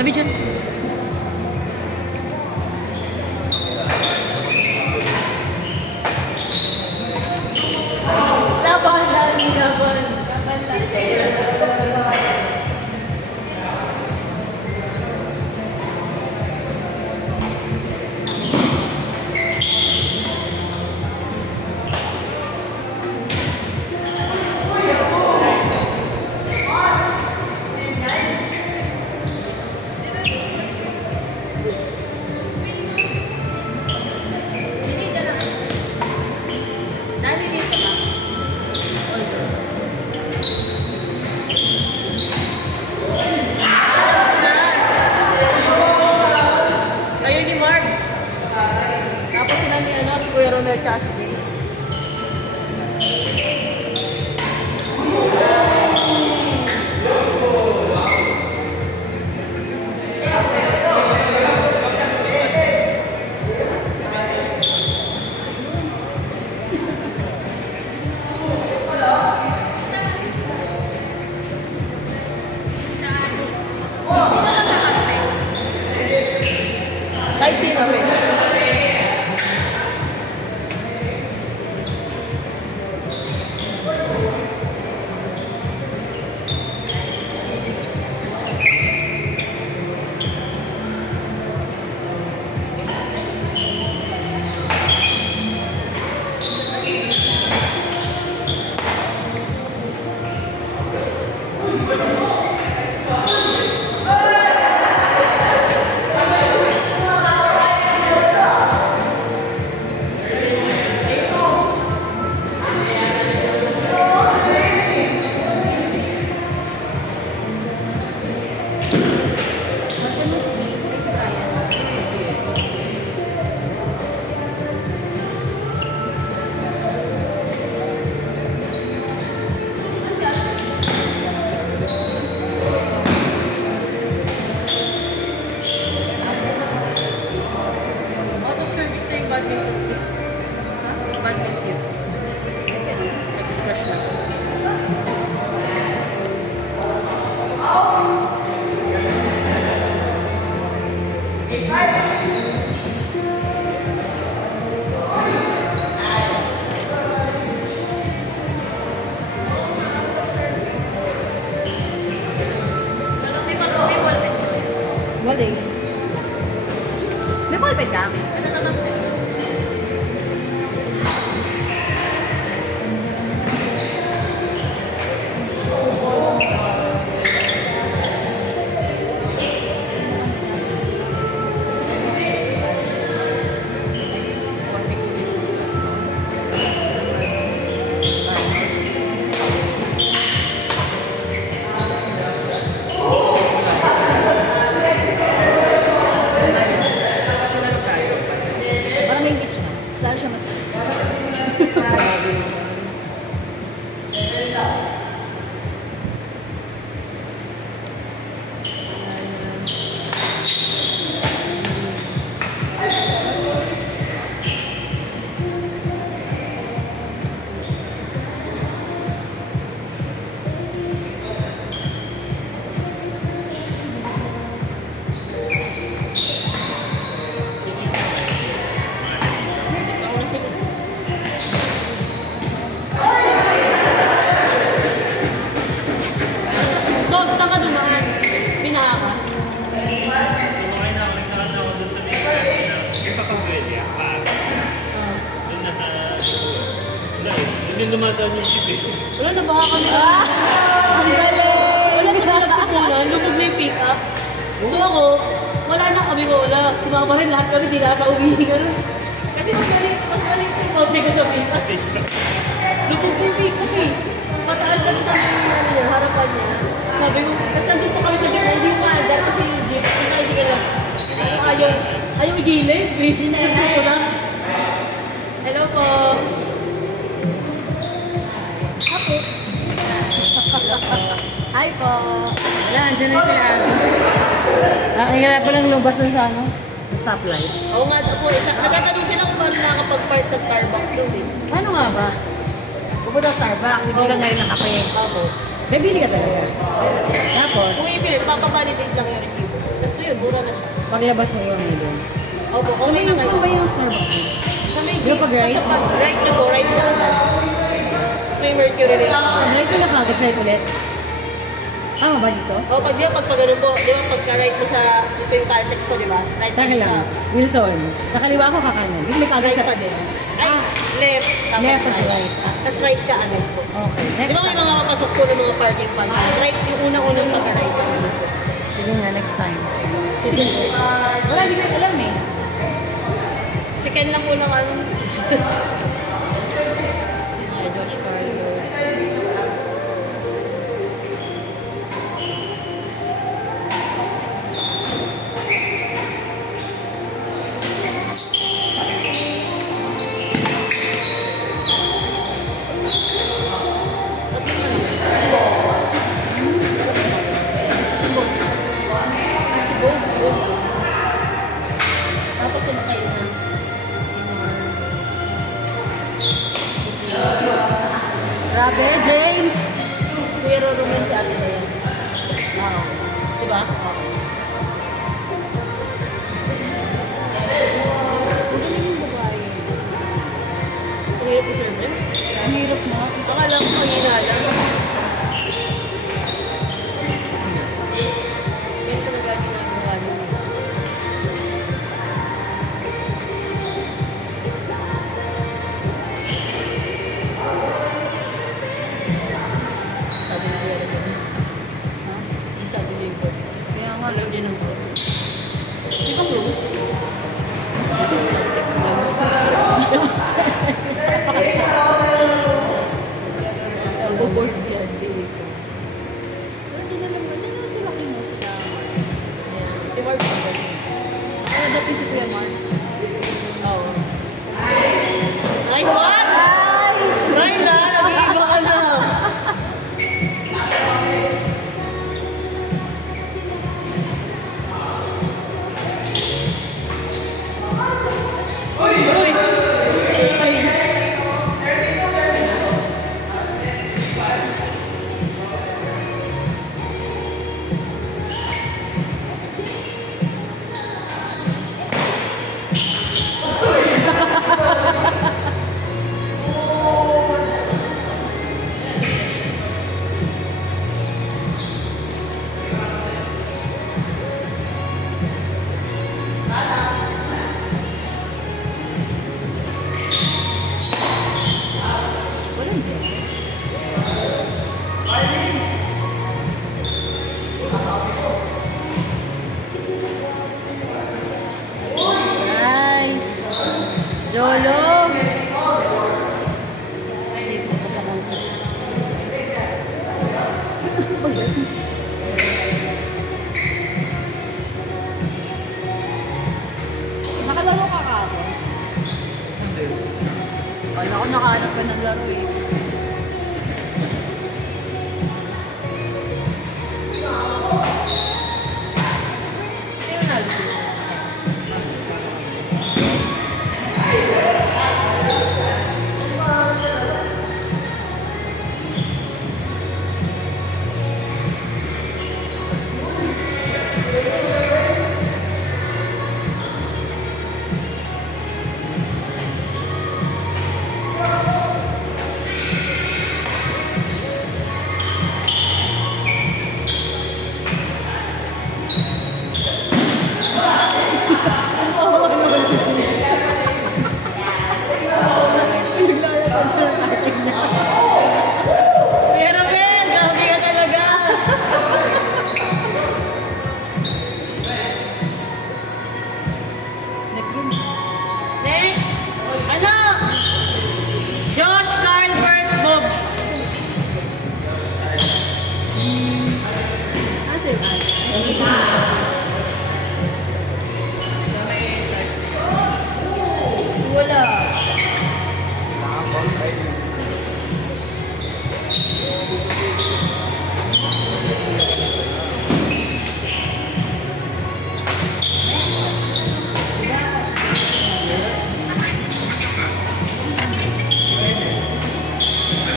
Nabidyan. Laban lang, laban. Kahit sino, may ballpen kami. Hindi dumadaan yung ship eh. Wala na baka kami. Ang galing! Wala sa nagpupunan, lubog na yung pick-up. So ako, wala na kami ko. Wala, sumabahin lahat kami, di nakaka-uwi. Kasi mas maliit yung kotse ko sa pick-up. Lubog na yung pick-up eh. Mataas na sa harapan niya. Sabi ko, kasi nandun pa kami sa gitna, hindi yung maandar kasi yung jeep. Sige lang. Ayaw igilid. Vision na ko lang. Hello po. Hi po. Wala, andyan na sila. Ang hirap pa lang lumabas dun sa ano? Sa stoplight. Oo nga po. Nagtatanong sila kung paano nakakapag-park sa Starbucks doon eh. Ano nga ba? Pupunta sa Starbucks, bibili ka na rin ng kape. Opo. May bili ka talaga. Tapos? Kung ibili, papavalidate lang yung resibo. Tapos yun, mura na siya. Paglabas mo yung doon. Opo, Saan okay na kayo. ba yung Starbucks? Sa may Di ba pag right? Right na po, right na agad. Tapos may Mercury rin. Right ko na kagad ulit. Ah, ba dito? O, pag ganun po, di ba pagka-right mo sa, ito yung Caltex po, di ba? Right Taka na lang. Wilson. Nakaliwa ko kakanan. Hindi may kagad Right sa... pa din. Ay, left. Tapos Left, tapos right. Tapos right ka agad po. Okay. Di Next ba may time. mga kapasok po ng mga parking pan? Right, yung unang-unang pag-right. Sige nga, next time. Wala, di ko alam eh. Si Ken lang po ng ano. Si Josh Carlo. Si Bones yun. Tapos sila kayo na. Grabe, James! Kuya Rodong yan si Ate Dayan. Oo. Diba? Oo. Magaling yung babae. Ang hirap i-serve niya? Ang hirap na. Akala ko mahina lang. Yan talaga ginagawa niya. Sabi na yun. Ha? Sabi niya yun. Kaya nga lang din ang bro. Di ba close? Boboard yan. Pero di naman, hindi naman sila kino sila. Si Mark. Ano dati si Kuya Mark? Oo. Nice one! Nice! Ryla, nag-iiba ka na. Uy! Ay! Walang dyan. Nice! Jolo! Nakalaro ka kahapon? Hindi. Kala ko nakahanap ka ng laro eh. Sino nalito? Pero Ben, grabe ka talaga. Next game. Next, ano? Josh Carlbert Bobs. Ano sa'yo?